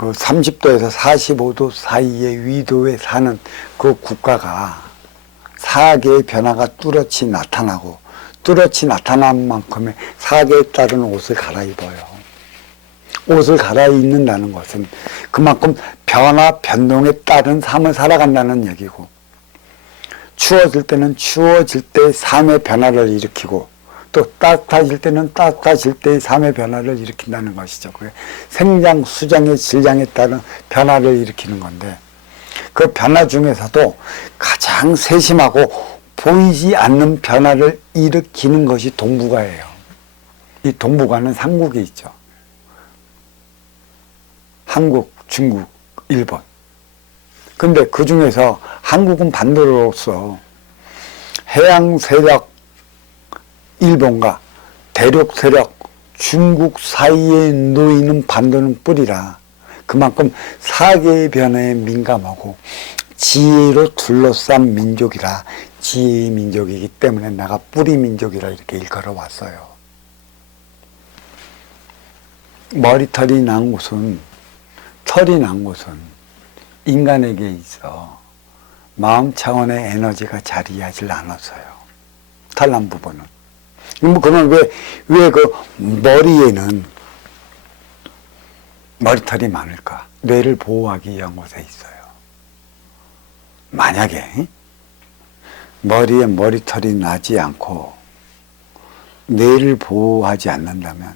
그 30도에서 45도 사이의 위도에 사는 그 국가가 사계의 변화가 뚜렷이 나타나고 뚜렷이 나타난 만큼의 사계에 따른 옷을 갈아입어요. 옷을 갈아입는다는 것은 그만큼 변화, 변동에 따른 삶을 살아간다는 얘기고, 추워질 때는 추워질 때의 삶의 변화를 일으키고, 또 따뜻해질 때는 따뜻해질 때의 삶의 변화를 일으킨다는 것이죠. 그게 생장, 수장의 질량에 따른 변화를 일으키는 건데, 그 변화 중에서도 가장 세심하고 보이지 않는 변화를 일으키는 것이 동북아예요. 이 동북아는 삼국이 있죠. 한국, 중국, 일본. 근데 그 중에서 한국은 반도로서 해양 세력 일본과 대륙 세력 중국 사이에 놓이는 반도는 뿌리라. 그만큼 사계의 변화에 민감하고 지혜로 둘러싼 민족이라, 지혜의 민족이기 때문에 내가 뿌리 민족이라 이렇게 일컬어 왔어요. 머리털이 난 곳은, 털이 난 곳은 인간에게 있어 마음 차원의 에너지가 자리하지 않았어요. 털난 부분은. 그럼 왜 그 머리에는 머리털이 많을까? 뇌를 보호하기 위한 곳에 있어요. 만약에 머리에 머리털이 나지 않고 뇌를 보호하지 않는다면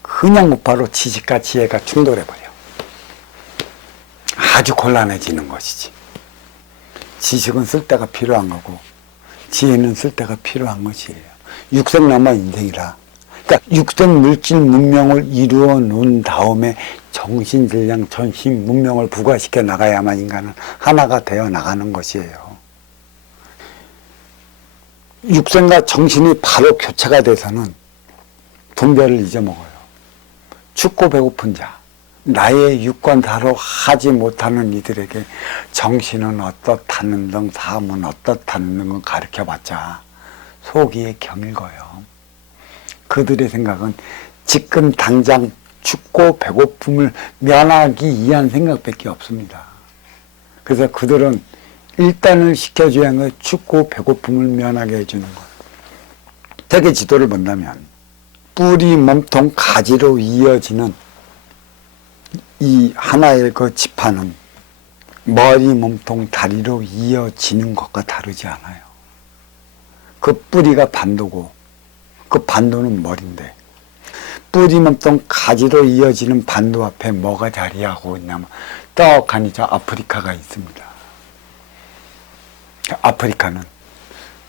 그냥 곧바로 지식과 지혜가 충돌해버려. 아주 곤란해지는 것이지. 지식은 쓸 때가 필요한 거고 지혜는 쓸 때가 필요한 것이에요. 육생남아 인생이라. 그러니까 육생 물질 문명을 이루어 놓은 다음에 정신질량, 전신 문명을 부과시켜 나가야만 인간은 하나가 되어 나가는 것이에요. 육생과 정신이 바로 교체가 돼서는 분별을 잊어먹어요. 춥고 배고픈 자, 나의 육관사로 하지 못하는 이들에게 정신은 어떻다는 등 삶은 어떻다는 등을 가르쳐봤자 속이 경일거요. 그들의 생각은 지금 당장 춥고 배고픔을 면하기 위한 생각밖에 없습니다. 그래서 그들은 일단을 시켜줘야 하는 건 춥고 배고픔을 면하게 해주는 것. 세계 지도를 본다면 뿌리, 몸통, 가지로 이어지는 이 하나의 그 지파는 머리, 몸통, 다리로 이어지는 것과 다르지 않아요. 그 뿌리가 반도고 그 반도는 머리인데 뿌리, 몸통, 가지로 이어지는 반도 앞에 뭐가 자리하고 있냐면 떡하니 저 아프리카가 있습니다. 아프리카는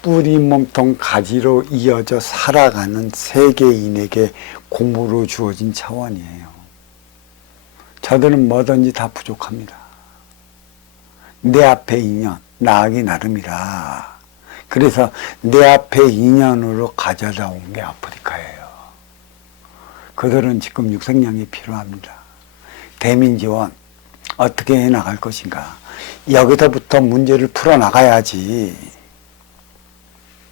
뿌리, 몸통, 가지로 이어져 살아가는 세계인에게 공으로 주어진 차원이에요. 저들은 뭐든지 다 부족합니다. 내 앞에 인연, 나하기 나름이라. 그래서 내 앞에 인연으로 가져다 온 게 아프리카예요. 그들은 지금 육생량이 필요합니다. 대민지원 어떻게 해나갈 것인가. 여기서부터 문제를 풀어나가야지.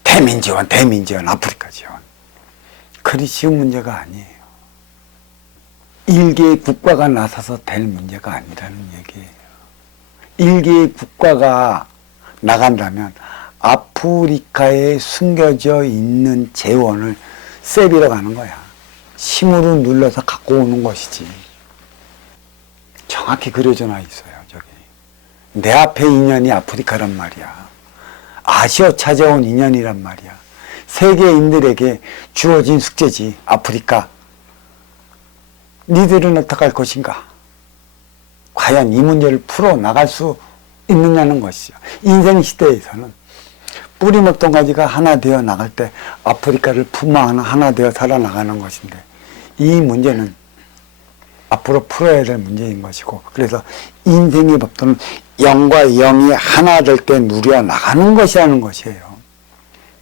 대민지원, 아프리카 지원. 그리 쉬운 문제가 아니에요. 일개의 국가가 나서서 될 문제가 아니라는 얘기예요. 일개의 국가가 나간다면 아프리카에 숨겨져 있는 재원을 세비러 가는 거야. 힘으로 눌러서 갖고 오는 것이지. 정확히 그려져 나 있어요. 저기 내 앞에 인연이 아프리카란 말이야. 아시아 찾아온 인연이란 말이야. 세계인들에게 주어진 숙제지. 아프리카. 니들은 어떻게 할 것인가? 과연 이 문제를 풀어나갈 수 있느냐는 것이죠. 인생 시대에서는 뿌리 먹던 가지가 하나 되어 나갈 때 아프리카를 품 안에 하나 되어 살아나가는 것인데 이 문제는 앞으로 풀어야 될 문제인 것이고 그래서 인생의 법도는 영과 영이 하나 될 때 누려나가는 것이라는 것이에요.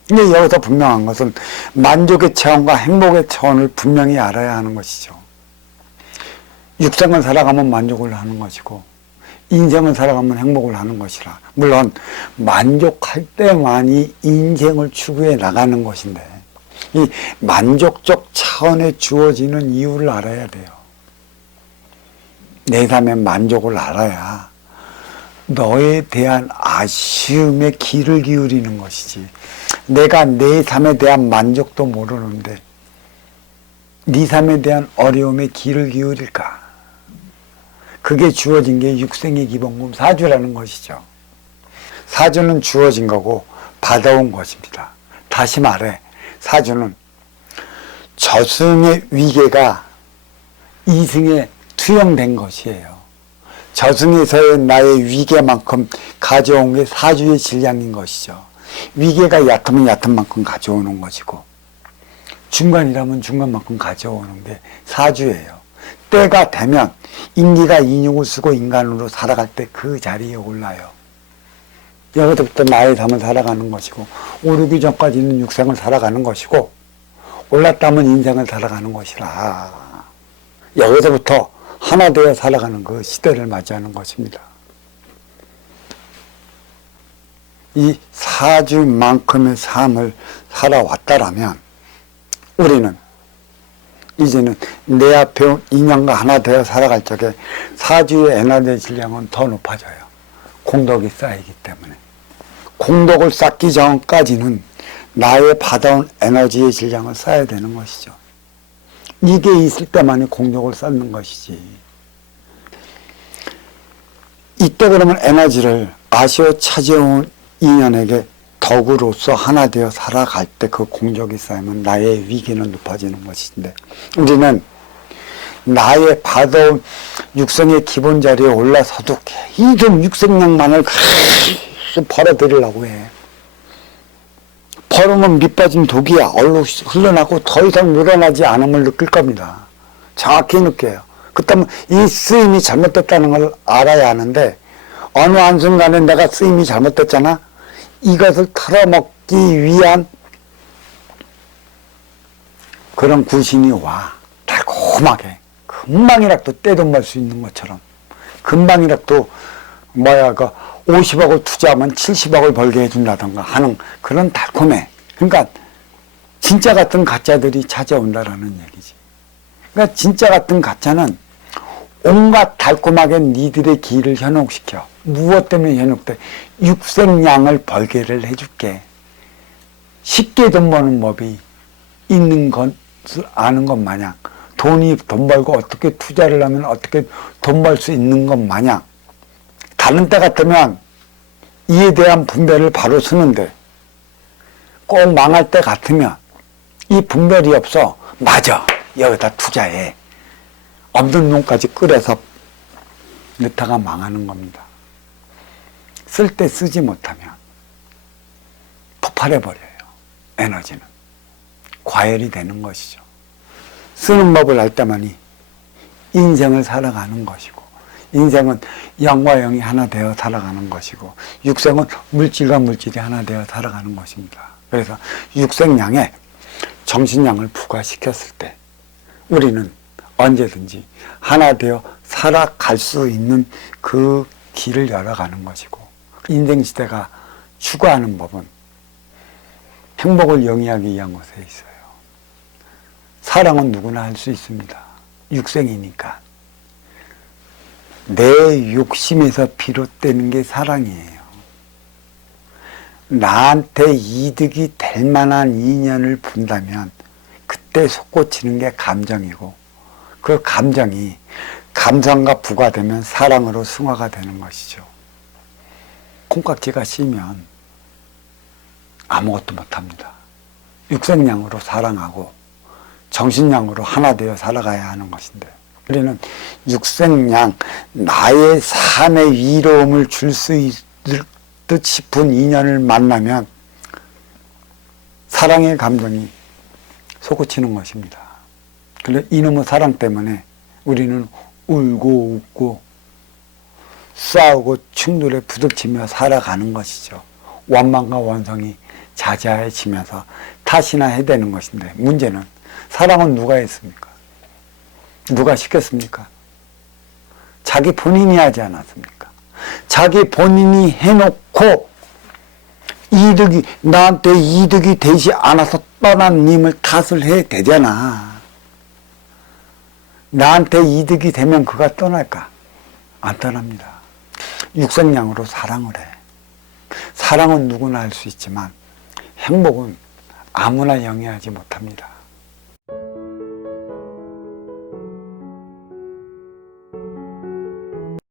근데 여기서 분명한 것은 만족의 차원과 행복의 차원을 분명히 알아야 하는 것이죠. 육생을 살아가면 만족을 하는 것이고 인생을 살아가면 행복을 하는 것이라. 물론 만족할 때만이 인생을 추구해 나가는 것인데 이 만족적 차원에 주어지는 이유를 알아야 돼요. 내 삶의 만족을 알아야 너에 대한 아쉬움에 귀를 기울이는 것이지. 내가 내 삶에 대한 만족도 모르는데 네 삶에 대한 어려움에 귀를 기울일까? 그게 주어진 게 육생의 기본금 사주라는 것이죠. 사주는 주어진 거고 받아온 것입니다. 다시 말해 사주는 저승의 위계가 이승에 투영된 것이에요. 저승에서의 나의 위계만큼 가져온 게 사주의 질량인 것이죠. 위계가 얕으면 얕은 만큼 가져오는 것이고 중간이라면 중간만큼 가져오는 게 사주예요. 때가 되면 인기가 인육을 쓰고 인간으로 살아갈 때 그 자리에 올라요. 여기서부터 나의 삶을 살아가는 것이고 오르기 전까지는 육생을 살아가는 것이고 올랐다면 인생을 살아가는 것이라 여기서부터 하나 되어 살아가는 그 시대를 맞이하는 것입니다. 이 사주만큼의 삶을 살아왔다라면 우리는 이제는 내 앞에 온 인연과 하나 되어 살아갈 적에 사주의 에너지 질량은 더 높아져요. 공덕이 쌓이기 때문에. 공덕을 쌓기 전까지는 나의 받아온 에너지의 질량을 쌓아야 되는 것이죠. 이게 있을 때만이 공덕을 쌓는 것이지. 이때 그러면 에너지를 아쉬워 찾아온 인연에게 덕으로서 하나 되어 살아갈 때 그 공덕이 쌓이면 나의 위기는 높아지는 것인데 우리는 나의 받아온 육성의 기본 자리에 올라서도 이좀 육성량만을 계속 벌어들이려고 해. 벌으면 밑빠진 독이야. 얼른 흘러나고 더 이상 늘어나지 않음을 느낄 겁니다. 정확히 느껴요. 그렇다면 이 쓰임이 잘못됐다는 걸 알아야 하는데 어느 한순간에 내가 쓰임이 잘못됐잖아. 이것을 털어먹기 위한 그런 구심이 와. 달콤하게. 금방이라도 떼돈 벌 수 있는 것처럼. 금방이라도 뭐야 그 50억을 투자하면 70억을 벌게 해준다던가 하는 그런 달콤해. 그러니까 진짜 같은 가짜들이 찾아온다라는 얘기지. 그러니까 진짜 같은 가짜는 온갖 달콤하게 니들의 길을 현혹시켜. 무엇 때문에 현혹돼? 육생량을 벌게를 해줄게. 쉽게 돈 버는 법이 있는 것을 아는 것 마냥 돈 벌고 어떻게 투자를 하면 어떻게 돈 벌 수 있는 것 마냥 다른 때 같으면 이에 대한 분별을 바로 쓰는데 꼭 망할 때 같으면 이 분별이 없어. 맞아. 여기다 투자해. 없는 놈까지 끌어서 넣다가 망하는 겁니다. 쓸 때 쓰지 못하면 폭발해버려요. 에너지는. 과열이 되는 것이죠. 쓰는 법을 알 때만이 인생을 살아가는 것이고 인생은 영과 영이 하나 되어 살아가는 것이고 육생은 물질과 물질이 하나 되어 살아가는 것입니다. 그래서 육생량에 정신량을 부과시켰을 때 우리는 언제든지 하나 되어 살아갈 수 있는 그 길을 열어가는 것이고 인생시대가 추구하는 법은 행복을 영위하기 위한 것에 있어요. 사랑은 누구나 할 수 있습니다. 육생이니까. 내 욕심에서 비롯되는 게 사랑이에요. 나한테 이득이 될 만한 인연을 본다면 그때 솟구치는 게 감정이고 그 감정이 감성과 부과되면 사랑으로 승화가 되는 것이죠. 콩깍지가 씌면 아무것도 못합니다. 육생량으로 사랑하고 정신량으로 하나 되어 살아가야 하는 것인데 우리는 육생량, 나의 삶의 위로움을 줄 수 있을 듯 싶은 인연을 만나면 사랑의 감정이 솟구치는 것입니다. 그런데 이놈의 사랑 때문에 우리는 울고 웃고 싸우고 충돌에 부딪히며 살아가는 것이죠. 원망과 원성이 자자해지면서 탓이나 해대는 것인데 문제는 사랑은 누가 했습니까? 누가 시켰습니까? 자기 본인이 하지 않았습니까? 자기 본인이 해놓고 나한테 이득이 되지 않아서 떠난 님을 탓을 해야 되잖아. 나한테 이득이 되면 그가 떠날까? 안 떠납니다. 육성량으로 사랑을 해. 사랑은 누구나 할 수 있지만 행복은 아무나 영위하지 못합니다.